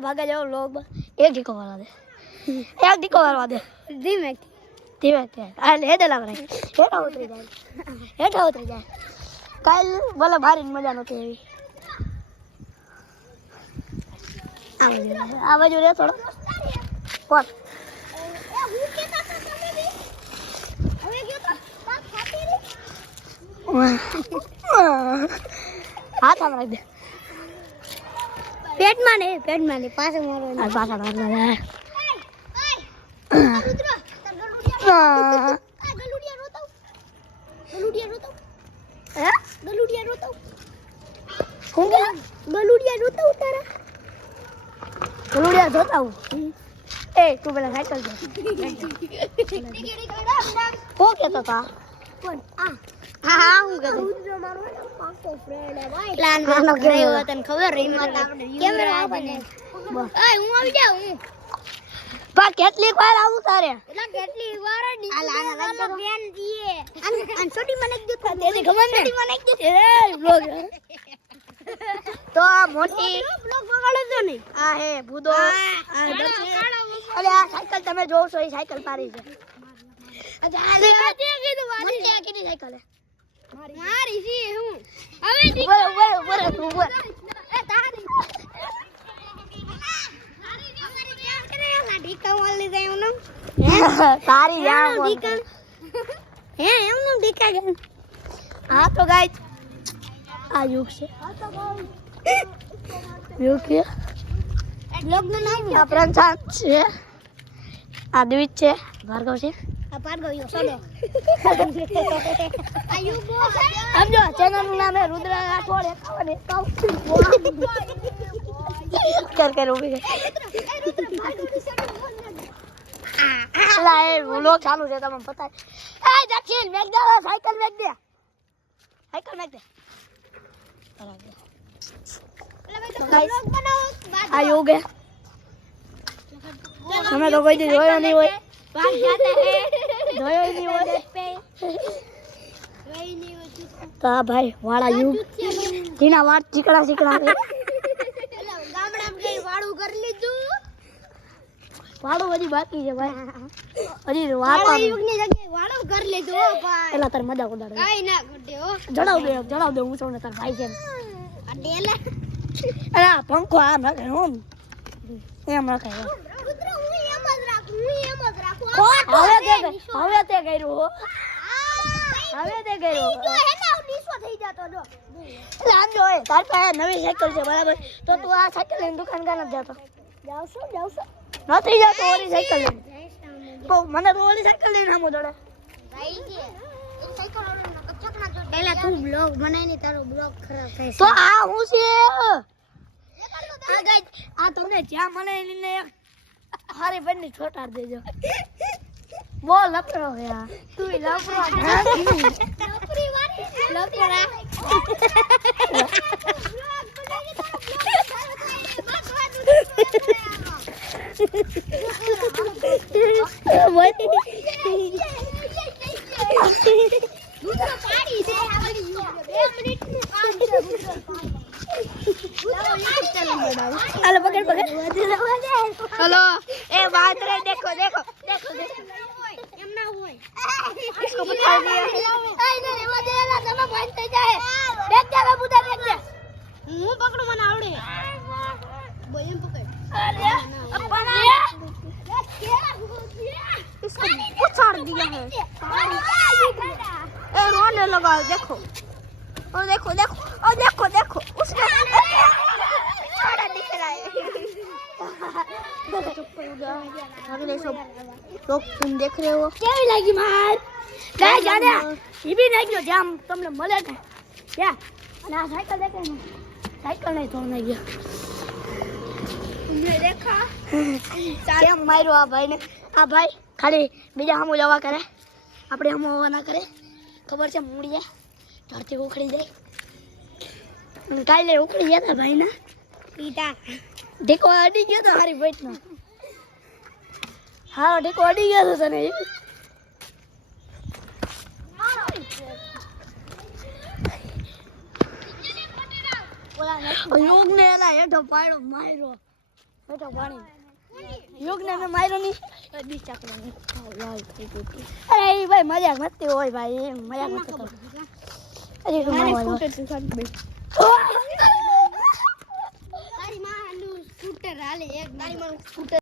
बार भागा जाओ लोग एक ढीको वाला दे एक ढीको वाला दे धीमे धीमे अरे हेड लग रहा है हेठा उतरी जाए काल बोला भारी मजा नती આવી આ બાજુ રે થોડો કોણ હવે ગયો તો પાક ખાતી રે હાથ આમ રાખ દે પેટમાં ને પાછો મારો આ પાછા મારવા દે રુદ્ર ગલુડિયા રોતો હે ગલુડિયા રોતો હું કે ગલુડિયા રોતો તારા ગલુડિયા જોતા હું એ તું પેલા સાયકલ દે કો કેતો તા કોણ હા હું કહેતો રુદ્ર મારો પાછો ફ્રેન્ડ હે ભાઈ પ્લાન માં ગયો તને ખબર રહી માર આપણે કેમેરા બને ઓય હું આવી જાઉં પા કેટલી વાર આવું તારે એટલે કેટલી વાર ડી આલા ફેન દીએ અને છોટી મને જ દેતા દે ખબર ને છોટી મને જ દે એ બ્લોગ તો આ મોટી બ્લોગ વગાડો તો નહીં આ હે ભૂદો અરે આ સાયકલ તમે જોવો છો એ સાયકલ પારી છે અચ્છા આ કીધું વાડી મોટી કીધી સાયકલ હે મારી છે હું હવે ઉપર એ તારી ઢીકા વાલી દે હું તારી યાર ઢીકા હે એમનું ઢીકા ગન હા તો ગાઈસ આ યુગ છે યુગ કે બ્લોગ નું નામ આ પ્રશાંત છે આ દ્વિજ છે ભાર્ગવ છે આ ભાર્ગવ યો ચલો આ યુગ બોસ સમજો ચેનલ નું નામ છે રુદ્ર રાઠોડ 51 કર ઉભી ગઈ લા એ વ્લોગ ચાલુ છે તમને પતા એ દક્ષિણ મેક દે સાયકલ મેક દે આ યોગ હે તમે તો કોઈ દી જોયો નહીં હોય ભાગ જાતે હે જોયો નહીં હોય તા ભાઈ વાળા યુગ જીના વાટ ચીકડા છે ગામડામાં ગઈ વાળું કરી લીધું વાળું હજી બાકી છે ભાઈ હજી વાળા યુગની જગ્યાએ વાળું કરી લીધું હો ભાઈ એલા તાર મજા ઉડાડે કાઈ ના કરડે હો જણાવ દે હું સોને તાર ભાઈ છે આ ડેલા અરે પંખો આમ રાખે હું એમ રાખે રુદ્ર હું એમ જ રાખું હવે તે કર્યું હો હવે તે કર્યું જો હે ને ડીસો થઈ જતો જો એટલે આમ જો તાર પાસે નવી સાયકલ છે બરાબર તો તું આ સાયકલ લઈને દુકાન કાન જ જાતો જાવશો નથી જાતો ઓલી સાયકલ લઈને તો મને તો ઓલી સાયકલ લઈને આમો દોડે ભાઈ છે એ સાયકલ લઈને કચકના જો પહેલા તું બ્લોગ બનાવીને તારો બ્લોગ ખરાબ થાય તો આ હું છે આ ગાય આ તમને જ્યાં મળે એને હારી બંને છોટાડ દેજો બોલ લપરો યાર તું લપરો લપરી વાળી લપરા हेलो ए बात रे देखो एमना होय इसको बता दिया ए नहीं वो देला તમે ભાઈ થઈ જાય દેખ દે બુદા દેખ દે હું પકડું મને આવડે બોય એમ પકડ અરે अपना इसको उछाड़ दिया है ए रोने लगा देखो और देखो उसने छोड़ा दिख रहा है अगले सब लोग तुम देख रहे हो કેવી લાગી માર ગાય જાને ઈ બી નાખ્યો જામ તમને મળે ને યા ના સાયકલ દેખે ને સાયકલ નહીં તો નહીં ગયો तुमने देखा કેમ માર્યો આ ભાઈને આ ભાઈ ખાલી બીજા હમો જવા કરે આપણે હમો હોવા ના કરે ખબર છે મૂડીએ ધરતી ઉખડી જાય કાલે ઉખડી ગયા હતા ભાઈ ના પીટા ઢીકો અડી ગયો તો મારી પેટનો હા ઢીકો અડી ગયો તો તને યોગ ને એલા હેઠો પાડો માર્યો બેટો પાણી યોગને મેં માર્યો નહીં ડીશ ચાકલો નહીં અરે એ ભાઈ મજાક નથી હોય ભાઈ એમ મજાક નથી કરતો અરે સ્કૂટર તું શાંત બેસ તારી માં સ્કૂટર હાલે એક તારી માં સ્કૂટર